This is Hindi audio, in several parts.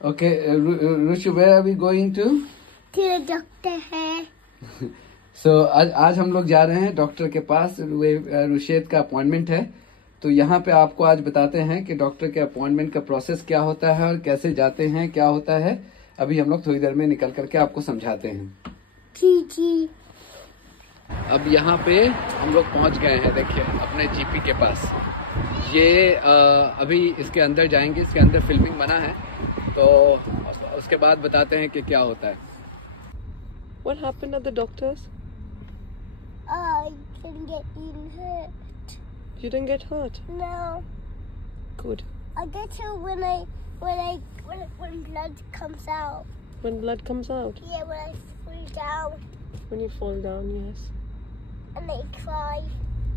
Okay, Rushu, where are we going to? Doctor है। So आज हम लोग जा रहे हैं डॉक्टर के पास। रुशेद का अपॉइंटमेंट है, तो यहाँ पे आपको आज बताते हैं कि डॉक्टर के अपॉइंटमेंट का प्रोसेस क्या होता है और कैसे जाते हैं, क्या होता है। अभी हम लोग थोड़ी देर में निकल करके आपको समझाते हैं। जी। अब यहाँ पे हम लोग पहुँच गए हैं, देखिए अपने जीपी के पास। ये अभी इसके अंदर जाएंगे, इसके अंदर फिल्मिंग मना है, तो उसके बाद बताते हैं कि क्या होता है। What happened at the doctor's? I didn't get hurt. You didn't get hurt? No. Good. I get hurt when blood comes out. When blood comes out? Yeah, when I fall down. When you fall down, yes. And they cry.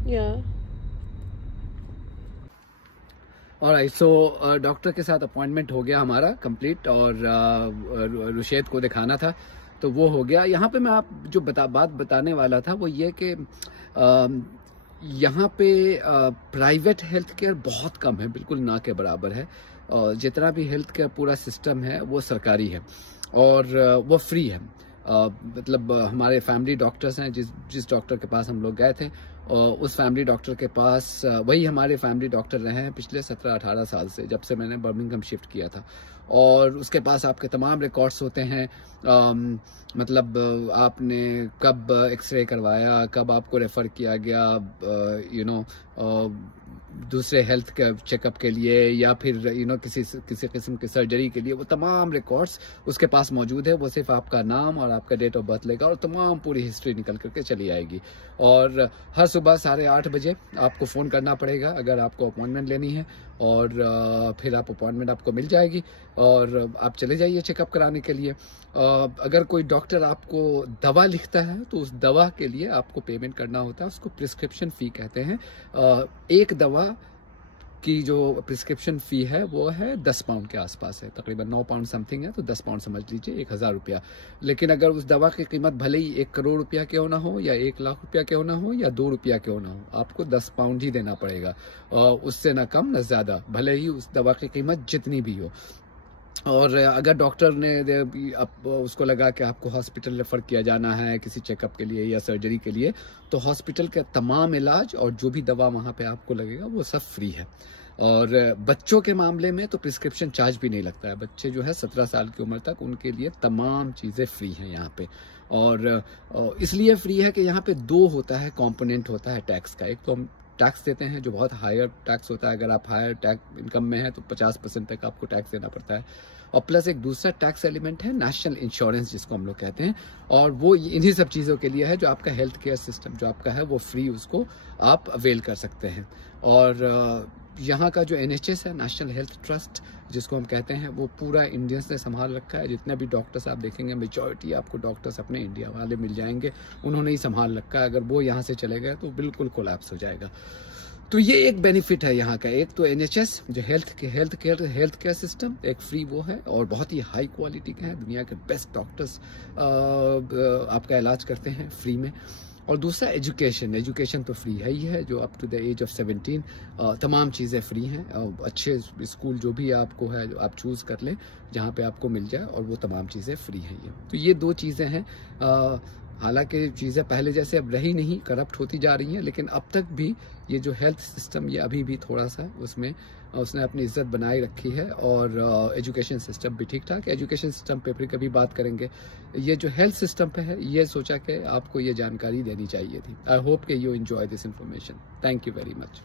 Yeah. Alright, so doctor के साथ अपॉइंटमेंट हो गया हमारा कंप्लीट, और रुशेद को दिखाना था तो वो हो गया। यहाँ पे मैं आप जो बात बताने वाला था वो ये कि यहाँ पे प्राइवेट हेल्थ केयर बहुत कम है, बिल्कुल ना के बराबर है। जितना भी हेल्थ केयर पूरा सिस्टम है वो सरकारी है और वो फ्री है। मतलब हमारे फैमिली डॉक्टर्स हैं, जिस डॉक्टर के पास हम लोग गए थे, उस फैमिली डॉक्टर के पास वही हमारे फैमिली डॉक्टर रहे हैं पिछले 17-18 साल से, जब से मैंने बर्मिंघम शिफ्ट किया था। और उसके पास आपके तमाम रिकॉर्ड्स होते हैं, मतलब आपने कब एक्सरे करवाया, कब आपको रेफ़र किया गया दूसरे हेल्थ के चेकअप के लिए, या फिर किसी किस्म की सर्जरी के लिए, वो तमाम रिकॉर्ड्स उसके पास मौजूद है। वो सिर्फ आपका नाम और आपका डेट ऑफ बर्थ लेगा और तमाम पूरी हिस्ट्री निकल करके चली आएगी। और हर सुबह 8:30 बजे आपको फ़ोन करना पड़ेगा अगर आपको अपॉइंटमेंट लेनी है, और फिर अपॉइंटमेंट आपको मिल जाएगी और आप चले जाइए चेकअप कराने के लिए। अगर कोई डॉक्टर आपको दवा लिखता है तो उस दवा के लिए आपको पेमेंट करना होता है, उसको प्रिस्क्रिप्शन फ़ी कहते हैं। एक दवा की जो प्रिस्क्रिप्शन फ़ी है वो है 10 पाउंड के आसपास है, तकरीबन 9 पाउंड समथिंग है, तो 10 पाउंड समझ लीजिए, 1000 रुपया। लेकिन अगर उस दवा की कीमत भले ही 1 करोड़ रुपया क्यों ना हो, या 1 लाख रुपया क्यों ना हो, या 2 रुपया क्यों ना हो, आपको 10 पाउंड ही देना पड़ेगा, उससे ना कम ना ज़्यादा, भले ही उस दवा की कीमत जितनी भी हो। और अगर डॉक्टर ने उसको लगा कि आपको हॉस्पिटल रेफ़र किया जाना है किसी चेकअप के लिए या सर्जरी के लिए, तो हॉस्पिटल के तमाम इलाज और जो भी दवा वहाँ पे आपको लगेगा वो सब फ्री है। और बच्चों के मामले में तो प्रिस्क्रिप्शन चार्ज भी नहीं लगता है। बच्चे जो है 17 साल की उम्र तक, उनके लिए तमाम चीज़ें फ्री हैं यहाँ पे। और इसलिए फ्री है कि यहाँ पे 2 होता है कंपोनेंट होता है टैक्स का। एक तो हम टैक्स देते हैं जो बहुत हायर टैक्स होता है, अगर आप हायर टैक्स इनकम में है तो 50% तक आपको टैक्स देना पड़ता है। और प्लस एक दूसरा टैक्स एलिमेंट है नेशनल इंश्योरेंस, जिसको हम लोग कहते हैं, और वो इन्हीं सब चीज़ों के लिए है जो आपका हेल्थ केयर सिस्टम जो आपका है वो फ्री, उसको आप अवेल कर सकते हैं। और यहाँ का जो NHS है, नेशनल हेल्थ ट्रस्ट जिसको हम कहते हैं, वो पूरा इंडियंस ने संभाल रखा है। जितने भी डॉक्टर्स आप देखेंगे, मेजॉरिटी आपको डॉक्टर्स अपने इंडिया वाले मिल जाएंगे, उन्होंने ही संभाल रखा है। अगर वो यहाँ से चले गए तो बिल्कुल कोलैप्स हो जाएगा। तो ये एक बेनिफिट है यहाँ का। एक तो NHS जो हेल्थ केयर सिस्टम एक फ्री वो है, और बहुत ही हाई क्वालिटी के हैं, दुनिया के बेस्ट डॉक्टर्स आपका इलाज करते हैं फ्री में। और दूसरा एजुकेशन तो फ्री है ही है, जो up to the age of 17 तमाम चीज़ें फ्री हैं। अच्छे स्कूल जो भी आपको है जो आप चूज़ कर लें जहाँ पे आपको मिल जाए, और वो तमाम चीज़ें फ्री हैं ये। तो ये 2 चीज़ें हैं। हालांकि चीज़ें पहले जैसे अब रही नहीं, करप्ट होती जा रही हैं, लेकिन अब तक भी ये जो हेल्थ सिस्टम ये अभी भी थोड़ा सा उसने अपनी इज्जत बनाए रखी है। और एजुकेशन सिस्टम भी ठीक ठाक। एजुकेशन सिस्टम पे फिर कभी बात करेंगे। ये जो हेल्थ सिस्टम पे है, ये सोचा कि आपको ये जानकारी देनी चाहिए थी। आई होप कि you enjoy this information. Thank you very much.